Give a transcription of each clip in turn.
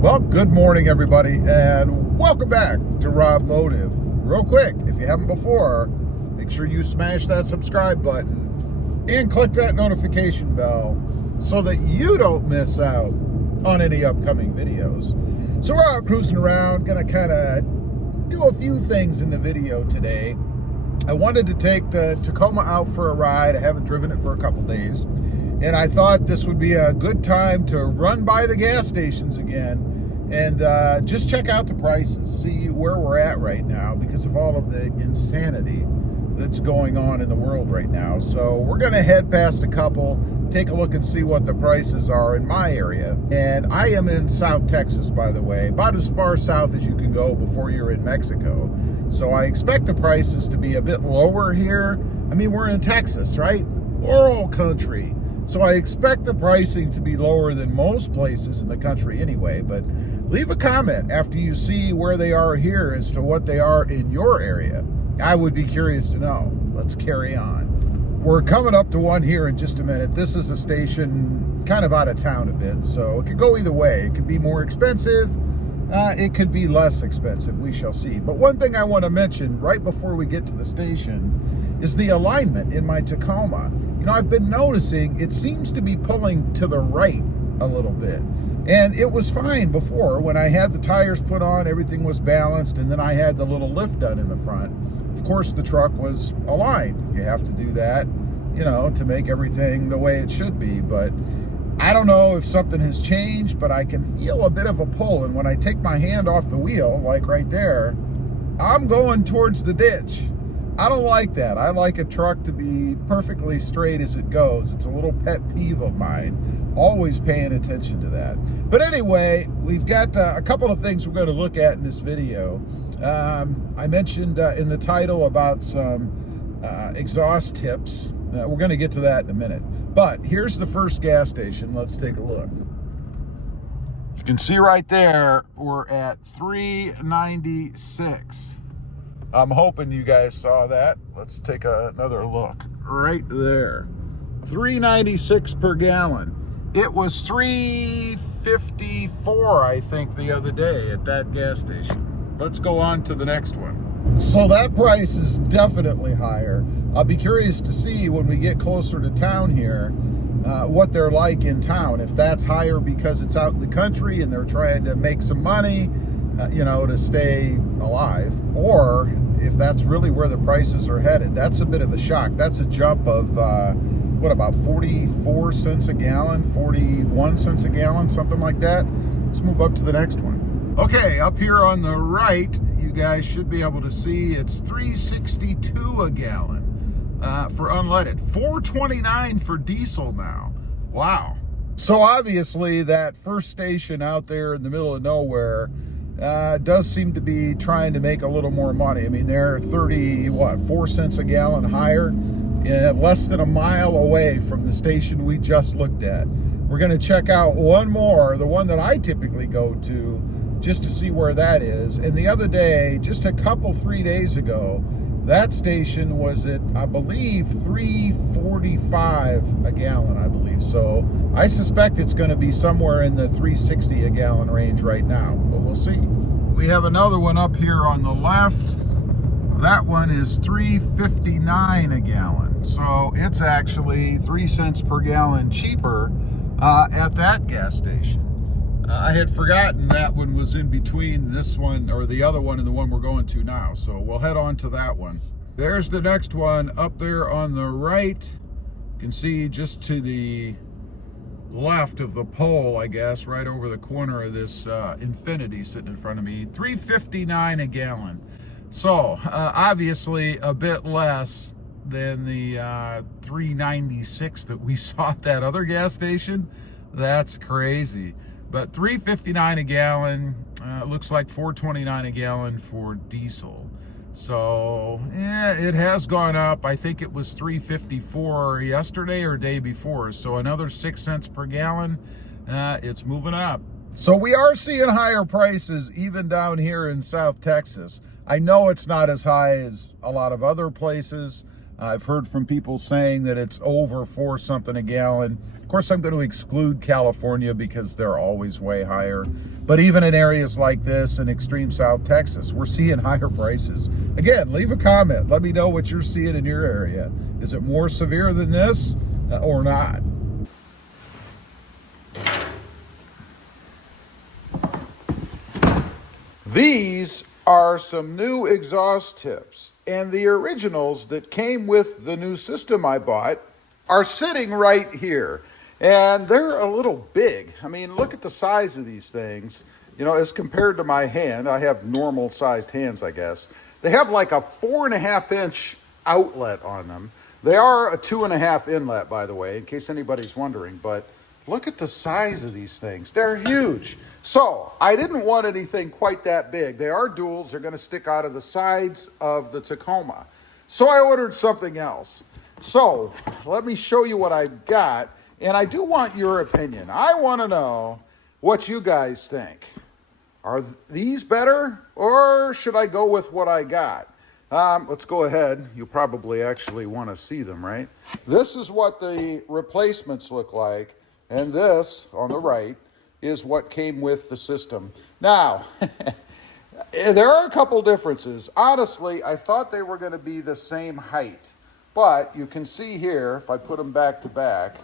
Well, good morning, everybody, and welcome back to Robmotive. Real quick, if you haven't before, make sure you smash that subscribe button and click that notification bell so that you don't miss out on any upcoming videos. So we're out cruising around, gonna kind of do a few things in the video today. I wanted to take the Tacoma out for a ride. I haven't driven it for a couple days, and I thought this would be a good time to run by the gas stations again and just check out the prices, see where we're at right now because of all of the insanity that's going on in the world right now. So we're gonna head past a couple, take a look and see what the prices are in my area. And I am in South Texas, by the way, about as far south as you can go before you're in Mexico. So I expect the prices to be a bit lower here. I mean, we're in Texas, right? Oil country. So I expect the pricing to be lower than most places in the country anyway, but leave a comment after you see where they are here as to what they are in your area. I would be curious to know. Let's carry on. We're coming up to one here in just a minute. This is a station kind of out of town a bit, so it could go either way. It could be more expensive. It could be less expensive. We shall see. But one thing I want to mention right before we get to the station is the alignment in my Tacoma. You know, I've been noticing it seems to be pulling to the right a little bit. And it was fine before when I had the tires put on, everything was balanced, and then I had the little lift done in the front. Of course, the truck was aligned. You have to do that, you know, to make everything the way it should be. But I don't know if something has changed, but I can feel a bit of a pull. And when I take my hand off the wheel, like right there, I'm going towards the ditch. I don't like that. I like a truck to be perfectly straight as it goes. It's a little pet peeve of mine. Always paying attention to that. But anyway, we've got a couple of things we're going to look at in this video. I mentioned in the title about some exhaust tips. We're going to get to that in a minute. But here's the first gas station. Let's take a look. You can see right there, we're at 396. I'm hoping you guys saw that. Let's take another look. Right there. 396 per gallon. It was 354, I think, the other day at that gas station. Let's go on to the next one. So that price is definitely higher. I'll be curious to see when we get closer to town here what they're like in town. If that's higher because it's out in the country and they're trying to make some money, you know, to stay alive, or if that's really where the prices are headed. That's a bit of a shock. That's a jump of, what, about 44 cents a gallon, 41 cents a gallon, something like that. Let's move up to the next one. Okay, up here on the right, you guys should be able to see it's 362 a gallon for unleaded, 429 for diesel now. Wow. So obviously that first station out there in the middle of nowhere does seem to be trying to make a little more money. I mean, they're 4 cents a gallon higher, less than a mile away from the station we just looked at. We're going to check out one more, the one that I typically go to, just to see where that is. And the other day, just 3 days ago, that station was at, I believe, 345 a gallon, I believe. So I suspect it's going to be somewhere in the 360 a gallon range right now, but we'll see. We have another one up here on the left. That one is 359 a gallon. So it's actually 3 cents per gallon cheaper at that gas station. I had forgotten that one was in between this one or the other one and the one we're going to now. So we'll head on to that one. There's the next one up there on the right. You can see just to the left of the pole, I guess, right over the corner of this Infinity sitting in front of me. $3.59 a gallon. So obviously a bit less than the $3.96 that we saw at that other gas station. That's crazy. But $3.59 a gallon, looks like $4.29 a gallon for diesel. So yeah, it has gone up. I think it was $3.54 yesterday or day before. So another 6 cents per gallon. It's moving up. So we are seeing higher prices even down here in South Texas. I know it's not as high as a lot of other places. I've heard from people saying that it's over 4 something a gallon. Of course, I'm going to exclude California because they're always way higher. But even in areas like this in extreme South Texas, we're seeing higher prices. Again, leave a comment. Let me know what you're seeing in your area. Is it more severe than this or not? These are some new exhaust tips, and the originals that came with the new system I bought are sitting right here, and they're a little big. I mean, look at the size of these things, you know, as compared to my hand. I have normal sized hands, I guess. They have like a 4.5 inch outlet on them. They are a 2.5 inlet, by the way, in case anybody's wondering, but look at the size of these things. They're huge. So I didn't want anything quite that big. They are duals. They're going to stick out of the sides of the Tacoma. So I ordered something else. So let me show you what I've got. And I do want your opinion. I want to know what you guys think. Are these better, or should I go with what I got? Let's go ahead. You probably actually want to see them, right? This is what the replacements look like. And this, on the right, is what came with the system. Now, there are a couple differences. Honestly, I thought they were going to be the same height. But you can see here, if I put them back to back,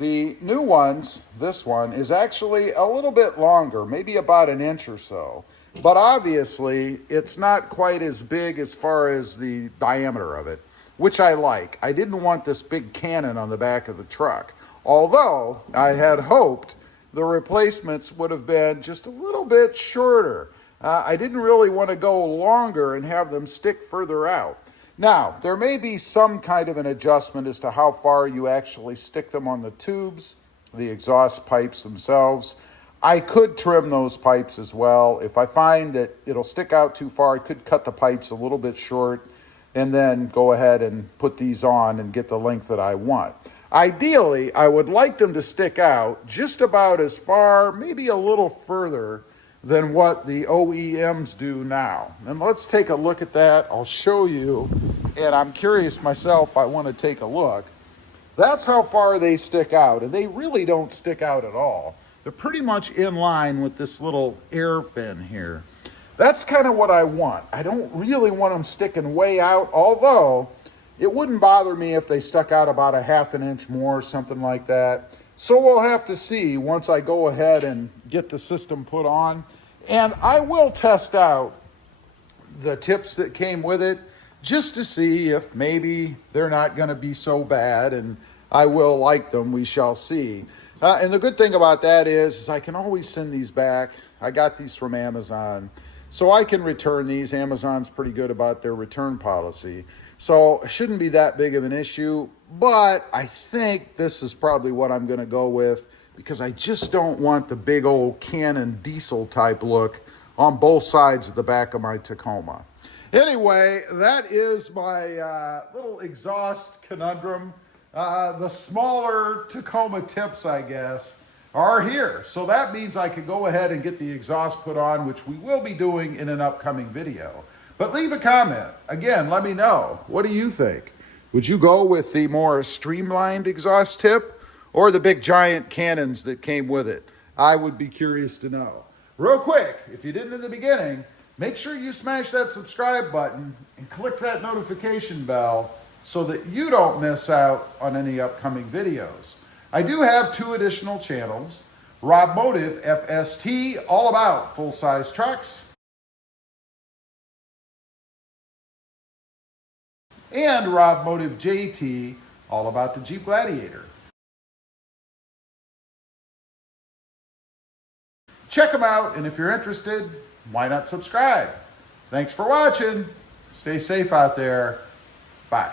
the new ones, this one, is actually a little bit longer, maybe about 1 inch or so. But obviously, it's not quite as big as far as the diameter of it, which I like. I didn't want this big cannon on the back of the truck. Although I had hoped the replacements would have been just a little bit shorter. I didn't really want to go longer and have them stick further out. Now, there may be some kind of an adjustment as to how far you actually stick them on the tubes, the exhaust pipes themselves. I could trim those pipes as well. If I find that it'll stick out too far, I could cut the pipes a little bit short and then go ahead and put these on and get the length that I want. Ideally, I would like them to stick out just about as far, maybe a little further than what the OEMs do now. And let's take a look at that. I'll show you, and I'm curious myself, I want to take a look. That's how far they stick out, and they really don't stick out at all. They're pretty much in line with this little air fin here. That's kind of what I want. I don't really want them sticking way out, although it wouldn't bother me if they stuck out about 1/2 inch more, something like that. So we'll have to see once I go ahead and get the system put on. And I will test out the tips that came with it just to see if maybe they're not going to be so bad and I will like them. We shall see. And the good thing about that is I can always send these back. I got these from Amazon, so I can return these. Amazon's pretty good about their return policy. So it shouldn't be that big of an issue, but I think this is probably what I'm going to go with because I just don't want the big old cannon diesel type look on both sides of the back of my Tacoma. Anyway, that is my little exhaust conundrum. The smaller Tacoma tips, I guess, are here. So that means I can go ahead and get the exhaust put on, which we will be doing in an upcoming video. But leave a comment. Again, let me know. What do you think? Would you go with the more streamlined exhaust tip or the big giant cannons that came with it? I would be curious to know. Real quick, if you didn't in the beginning, make sure you smash that subscribe button and click that notification bell so that you don't miss out on any upcoming videos. I do have 2 additional channels, Robmotive FST, all about full-size trucks, and Robmotive JT, all about the Jeep Gladiator. Check them out, and if you're interested, why not subscribe? Thanks for watching. Stay safe out there. Bye.